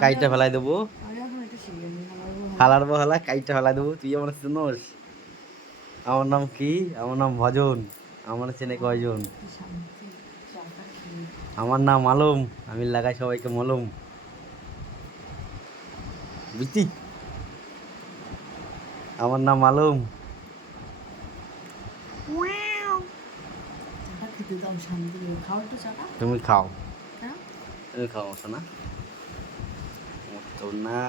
কাইটা ফেলাই দেবো, হালার বহালা কাইটা ফেলাই দেবো। তুই আমার চিনোস? আমার নাম কি? আমার নাম ভজন। আমার চেনে কয়জন? আমার নাম আলম, আমি লাগাই সবাইকে মলম, বুঝতি? আমার নাম আলম। তুমি খাও, তুমি খাও শোনা। তো না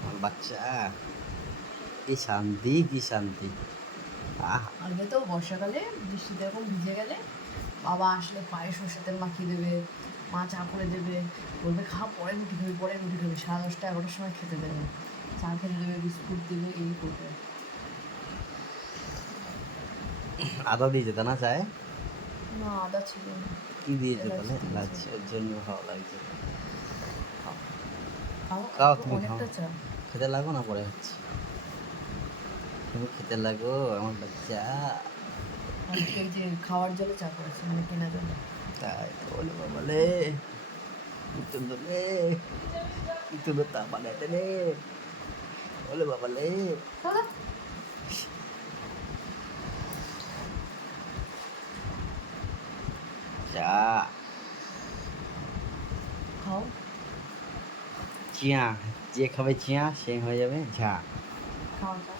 আমার বাচ্চা, কি শান্তি, কি শান্তি। আগে তো বর্ষাকালে বৃষ্টিতে এরকম ভিজে গেলে বাবা আসলে পায়ে সর্ষের তেল মাখিয়ে দেবে, মা চা করে দেবে, বলবে খা, পরে রুটি খাবি, পরে রুটি খাবি। 10:30 11টার সময় খেতে দেবে, চা খেতে দেবে, বিস্কুট দেবে, এই করবে। আদা দিয়ে যেত না চায়? না, আদা ছিল না। কি দিয়েছে তাহলে? লাগছে ওর জন্য ভালো লাগছে। খাও, খাও তুমি খাও, অনেকটা চা। খেতে লাগো না, পরে হচ্ছে তুমি খেতে লাগো আমার বাচ্চা। আমি ওই যে খাওয়ার জলে চা করেছি, মানে কেনা জলে। তাই তো বলে বাবালে, ইতুন্দর রে, ইতুন্দর তা বানাতে রে, বলে বাবালে। চা, খাও। চিয়া, যে খাবে চিয়া সে হয়ে যাবে ঝা। খাও চা।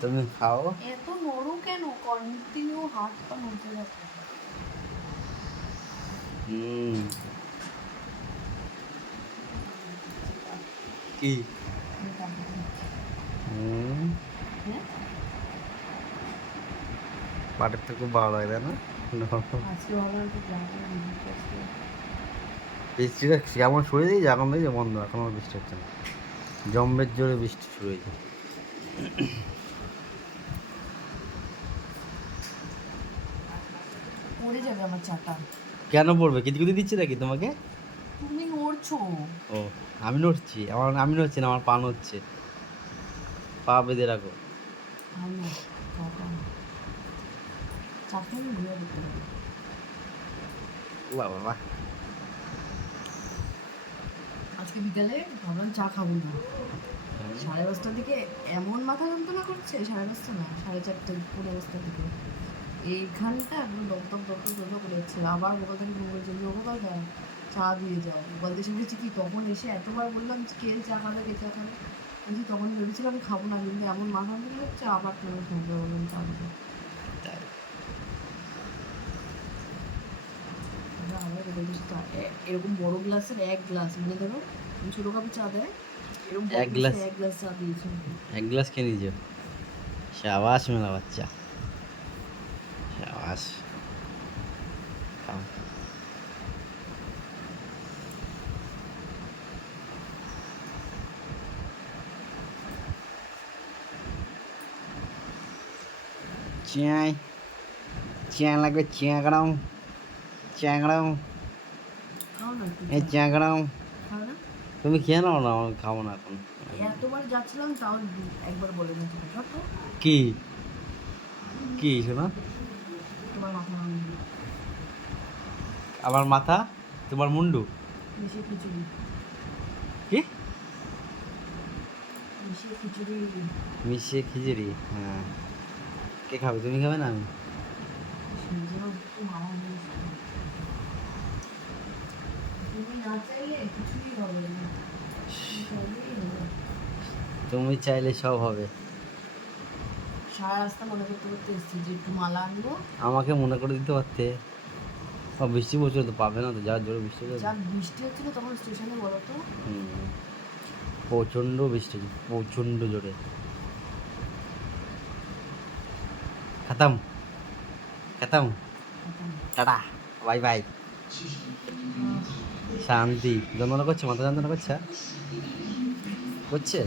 তুমি খাও। এত নরম কেন? কন্টিনিউ হাত পা নড়তে যাচ্ছে। কি পাটের তো খুব ভালো লাগে, তাই না? আজকে ভাবলাম একটু যাবো, বৃষ্টিটা কেমন শুরু হয়েছে, এখন থেকে বন্ধ, এখন আর বৃষ্টি হচ্ছে না। জম্বের জোরে বৃষ্টি শুরু হয়েছে। পড়ে যাবে আমার চাটা। কেন পড়বে? কিছু কিছু দিচ্ছি নাকি তোমাকে? তুমি নড়ছো। ও, আমি নড়ছি? আমি নড়ছি না, আমার পা নড়ছে। পা বেঁধে রাখো। ভালো চাটা, চাটা আমি ঘুরে দিতে হবে। বাহ বাহ। আজকে বিকালে ভাবলাম চা খাবো না, 5:30টার দিকে এমন মাথা যন্ত্রণা করছে, 5:30 না, 4:30 পুরো অবস্থার দিকে এইখানটা একদম দপদপ দপদপ দপদপ করে যাচ্ছে। আবার গোপাল থেকে ফোন করেছে, গোপাল দা চা দিয়ে যাও। গোপালদের সঙ্গে কি তখন এসে এতবার বললাম কে চা খাবে, কে চা খাবে, বলছি তখন ভেবেছিলাম আমি খাবো না, কিন্তু এমন মাথা যন্ত্রণা হচ্ছে, আবার তোমার ফোন করে বললাম চা দিতে। আবার গোপালদের সাথে এরকম বড় গ্লাসের 1 গ্লাস, মানে ধরো ছোটো কাপে চা দেয়, এরকম এক গ্লাস, 1 গ্লাস চা দিয়েছে। 1 গ্লাস খেয়ে নিয়েছো? শাবাশ মেলা বাচ্চা, শাবাশ। খাও। চিয়াই, চিয়া লাগবে, চিয়া গরম, চিয়া গরম, খাও না একটু এই চা। চিয়া গরম। খাও না? তুমি খেয়ে নাও না, আমার খাবো না এখন। এতবার যাচ্ছিলাম তাও একবার বলে না তো সব তো। কি কি শোনা? তোমার মাথা ভাঙবে। আমার মাথা, তোমার মুন্ডু। মিশিয়ে খিচুড়ি, কি মিশিয়ে খিচুড়ি। মিশিয়ে খিচুড়ি? হ্যাঁ, কে খাবে? তুমি খাবে না আমি? সেজন্য একটু মামা বলছে, তুমি না চাইলে কিছুই হবে না, তুমি চাইলেই হবে। তুমি চাইলে সব হবে। সারা রাস্তা মনে করতে করতে এসেছি যে একটু মালা আনবো। আমাকে মনে করে দিতে পারতে। ও বৃষ্টি পড়ছিল তো, পাবে না তো, যা জোরে বৃষ্টি হচ্ছে। যা বৃষ্টি হচ্ছিল তখন স্টেশনে, বলো তো। প্রচণ্ড বৃষ্টি হচ্ছে, প্রচণ্ড জোরে। খতম, খতম, টাটা, বাই বাই। শান্তি। যন্ত্রণা করছে, মাথা যন্ত্রণা করছে, করছে।